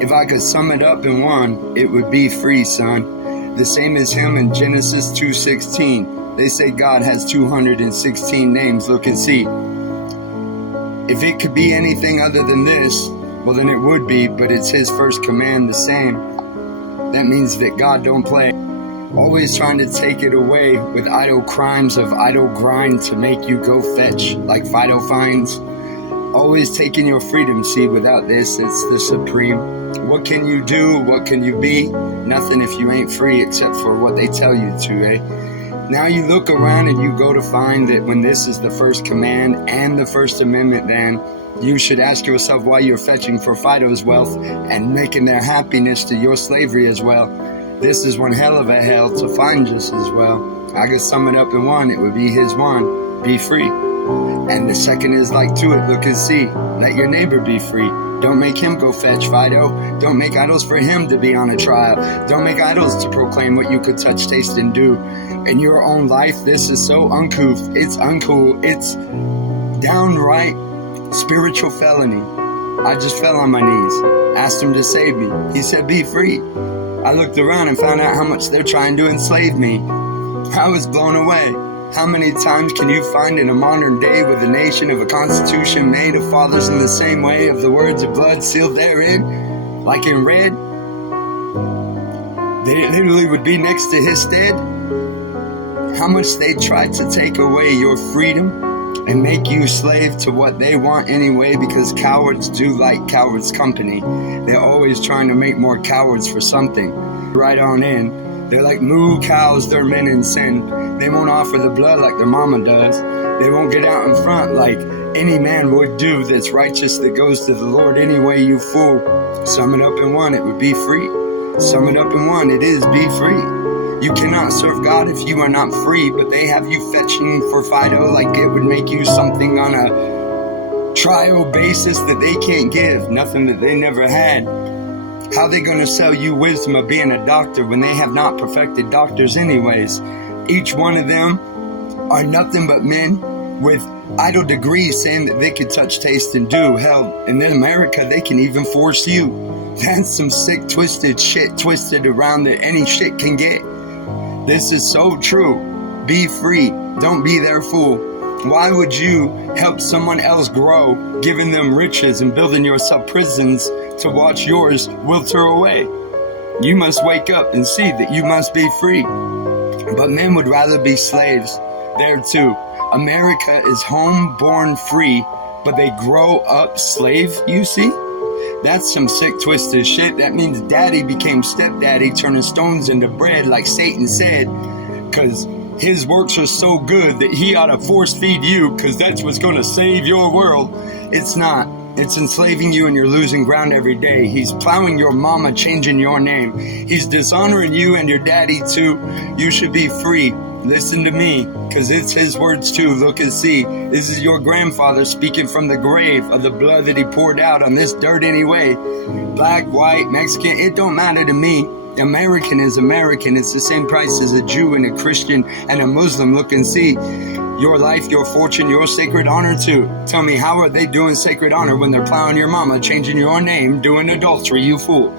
If I could sum it up in one, it would be free, son. The same as him in Genesis 2:16. They say God has 216 names. Look and see. If it could be anything other than this, well then it would be, but it's his first command the same. That means that God don't play. Always trying to take it away with idle crimes of idle grind to make you go fetch like Fido finds. Always taking your freedom, see, without this, it's the supreme. What can you do? What can you be? Nothing if you ain't free except for what they tell you to, eh? Now you look around and you go to find that when this is the first command and the first amendment, then you should ask yourself why you're fetching for Fido's wealth and making their happiness to your slavery as well. This is one hell of a hell to find just as well. I could sum it up in one, it would be his one, be free. And the second is like to it, look and see, let your neighbor be free. Don't make him go fetch Fido. Don't make idols for him to be on a trial. Don't make idols to proclaim what you could touch, taste, and do. In your own life, this is so uncouth, it's uncool, it's downright spiritual felony. I just fell on my knees, asked him to save me. He said, be free. I looked around and found out how much they're trying to enslave me. I was blown away. How many times can you find in a modern day with a nation of a constitution made of fathers in the same way of the words of blood sealed therein, like in red? They literally would be next to his stead. How much they try to take away your freedom and make you slave to what they want anyway, because cowards do like cowards' company. They're always trying to make more cowards for something. Right on in. They're like moo cows, they're men in sin. They won't offer the blood like their mama does. They won't get out in front like any man would do that's righteous, that goes to the Lord anyway, you fool. Sum it up in one, it would be free. Sum it up in one, it is be free. You cannot serve God if you are not free, but they have you fetching for Fido like it would make you something on a trial basis that they can't give, nothing that they never had. How are they going to sell you wisdom of being a doctor when they have not perfected doctors anyways? Each one of them are nothing but men with idle degrees saying that they could touch, taste, and do. Hell, in America, they can even force you. That's some sick, twisted shit twisted around that any shit can get. This is so true. Be free. Don't be their fool. Why would you help someone else grow, giving them riches and building yourself prisons to watch yours wilter away? You must wake up and see that you must be free. But men would rather be slaves. There too. America is home-born free, but they grow up slave, you see? That's some sick, twisted shit. That means daddy became stepdaddy, turning stones into bread like Satan said, because his works are so good that he ought to force feed you, because that's what's going to save your world. It's not. It's enslaving you and you're losing ground every day. He's plowing your mama, changing your name. He's dishonoring you and your daddy too. You should be free. Listen to me, because it's his words too. Look and see. This is your grandfather speaking from the grave of the blood that he poured out on this dirt anyway. Black, white, Mexican, it don't matter to me. American is American. It's the same price as a Jew and a Christian and a Muslim. Look and see. Your life, your fortune, your sacred honor too. Tell me, how are they doing sacred honor when they're plowing your mama, changing your name, doing adultery, you fool?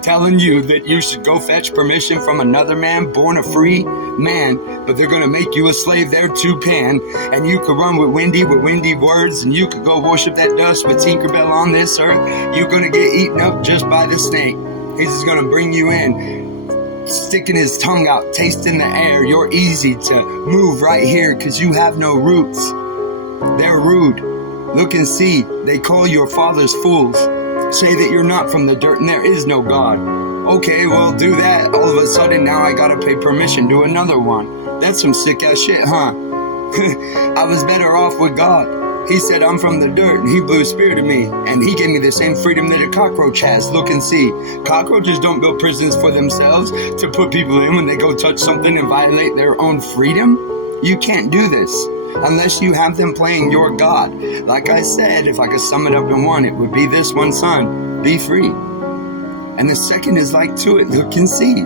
Telling you that you should go fetch permission from another man, born a free man, but they're gonna make you a slave there too, Pan. And you could run with windy words, and you could go worship that dust with Tinkerbell on this earth. You're gonna get eaten up just by the snake. He's just gonna bring you in, sticking his tongue out, tasting the air. You're easy to move right here because you have no roots. They're rude. Look and see. They call your fathers fools. Say that you're not from the dirt and there is no God. Okay, well, do that. All of a sudden, now I gotta pay permission to another one. That's some sick ass shit, huh? I was better off with God. He said I'm from the dirt, and he blew a spear to me, and he gave me the same freedom that a cockroach has. Look and see. Cockroaches don't build prisons for themselves to put people in when they go touch something and violate their own freedom. You can't do this unless you have them playing your God. Like I said, if I could sum it up in one, it would be this one, son, be free. And the second is like to it, look and see.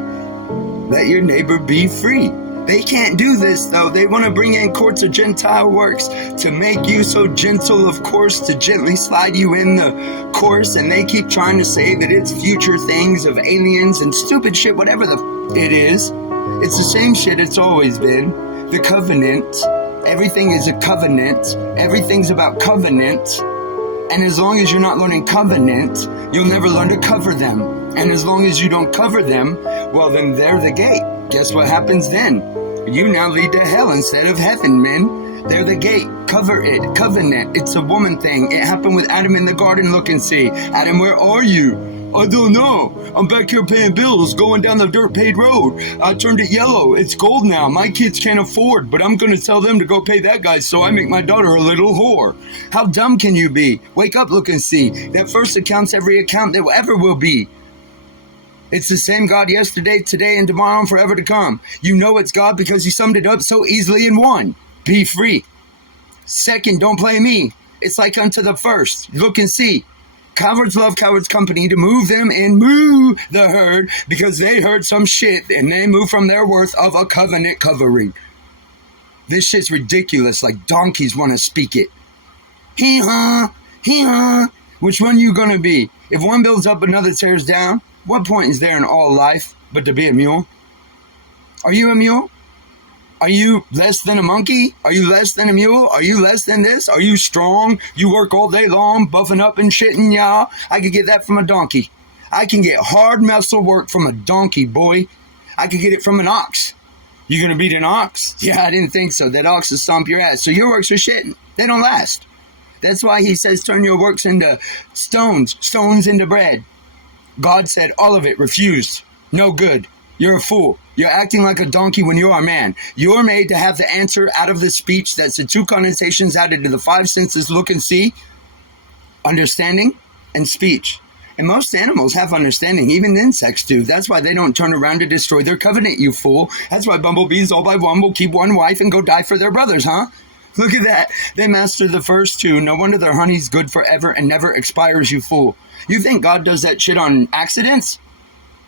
Let your neighbor be free. They can't do this, though. They want to bring in courts of Gentile works to make you so gentle, of course, to gently slide you in the course. And they keep trying to say that it's future things of aliens and stupid shit, whatever it is. It's the same shit it's always been. The covenant. Everything is a covenant. Everything's about covenant. And as long as you're not learning covenant, you'll never learn to cover them. And as long as you don't cover them, well, then they're the gate. Guess what happens then? You now lead to hell instead of heaven, men. They're the gate. Cover it. Covenant. It's a woman thing. It happened with Adam in the garden. Look and see. Adam, where are you? I don't know. I'm back here paying bills, going down the dirt paved road. I turned it yellow. It's gold now. My kids can't afford, but I'm going to tell them to go pay that guy so I make my daughter a little whore. How dumb can you be? Wake up, look and see. That first account's every account that ever will be. It's the same God yesterday, today, and tomorrow, and forever to come. You know it's God because he summed it up so easily in one. Be free. Second, don't play me. It's like unto the first. Look and see. Cowards love cowards company to move them and moo the herd because they heard some shit and they move from their worth of a covenant covering. This shit's ridiculous, like donkeys want to speak it. Hee-haw, hee-haw. Which one you gonna be? If one builds up, another tears down. What point is there in all life but to be a mule? Are you a mule? Are you less than a monkey? Are you less than a mule? Are you less than this? Are you strong? You work all day long, buffing up and shitting, y'all. I could get that from a donkey. I can get hard muscle work from a donkey, boy. I could get it from an ox. You gonna beat an ox? Yeah, I didn't think so. That ox will stomp your ass. So your works are shitting. They don't last. That's why he says turn your works into stones into bread. God said all of it refused. No good. You're a fool. You're acting like a donkey when you are a man. You're made to have the answer out of the speech. That's the two connotations added to the five senses, look and see, understanding and speech. And most animals have understanding. Even insects do. That's why they don't turn around to destroy their covenant, you fool. That's why bumblebees all by one will keep one wife and go die for their brothers, huh? Look at that. They master the first two. No wonder their honey's good forever and never expires, you fool. You think God does that shit on accidents?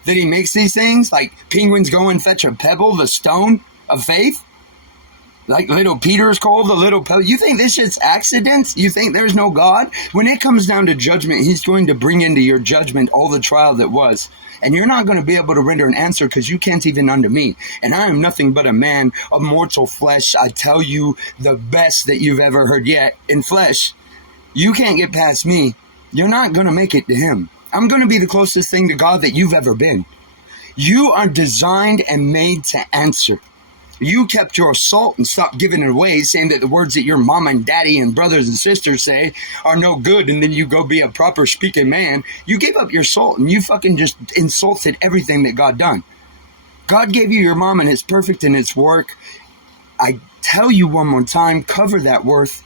That he makes these things? Like penguins go and fetch a pebble, the stone of faith? Like little Peter's called the little pebble? You think this shit's accidents? You think there's no God? When it comes down to judgment, he's going to bring into your judgment all the trial that was. And you're not going to be able to render an answer because you can't even unto me. And I am nothing but a man of mortal flesh. I tell you the best that you've ever heard yet in flesh. You can't get past me. You're not going to make it to him. I'm going to be the closest thing to God that you've ever been. You are designed and made to answer. You kept your salt and stopped giving it away, saying that the words that your mama and daddy and brothers and sisters say are no good, and then you go be a proper speaking man. You gave up your salt and you fucking just insulted everything that God done. God gave you your mom and it's perfect in its work. I tell you one more time, cover that worth.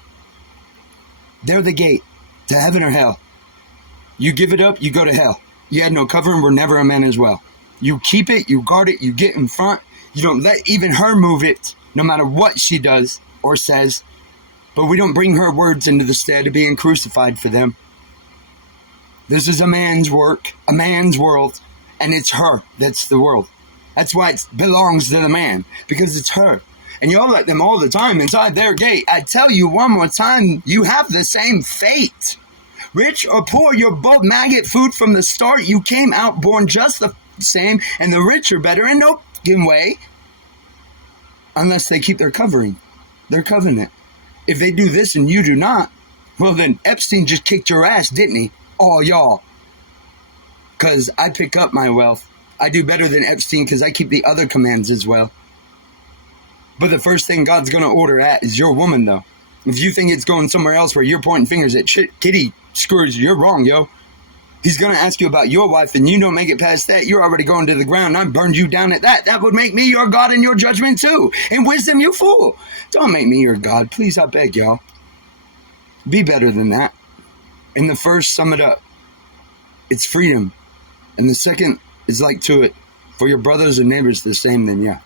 They're the gate to heaven or hell. You give it up, you go to hell. You had no cover and were never a man as well. You keep it, you guard it, you get in front. You don't let even her move it, no matter what she does or says. But we don't bring her words into the stead of being crucified for them. This is a man's work, a man's world, and it's her that's the world. That's why it belongs to the man, because it's her. And y'all let them all the time inside their gate. I tell you one more time, you have the same fate. Rich or poor, you're both maggot food from the start. You came out born just the same, and the rich are better in no fucking way. Unless they keep their covering, their covenant. If they do this and you do not, well then Epstein just kicked your ass, didn't he? All y'all. Because I pick up my wealth. I do better than Epstein because I keep the other commands as well. But the first thing God's going to order at is your woman, though. If you think it's going somewhere else where you're pointing fingers at kitty screws, you're wrong, yo. He's going to ask you about your wife, and you don't make it past that. You're already going to the ground. I burned you down at that. That would make me your God and your judgment, too. And wisdom, you fool. Don't make me your God. Please, I beg y'all. Be better than that. And the first, sum it up. It's freedom. And the second is like to it. For your brothers and neighbors, the same, then yeah.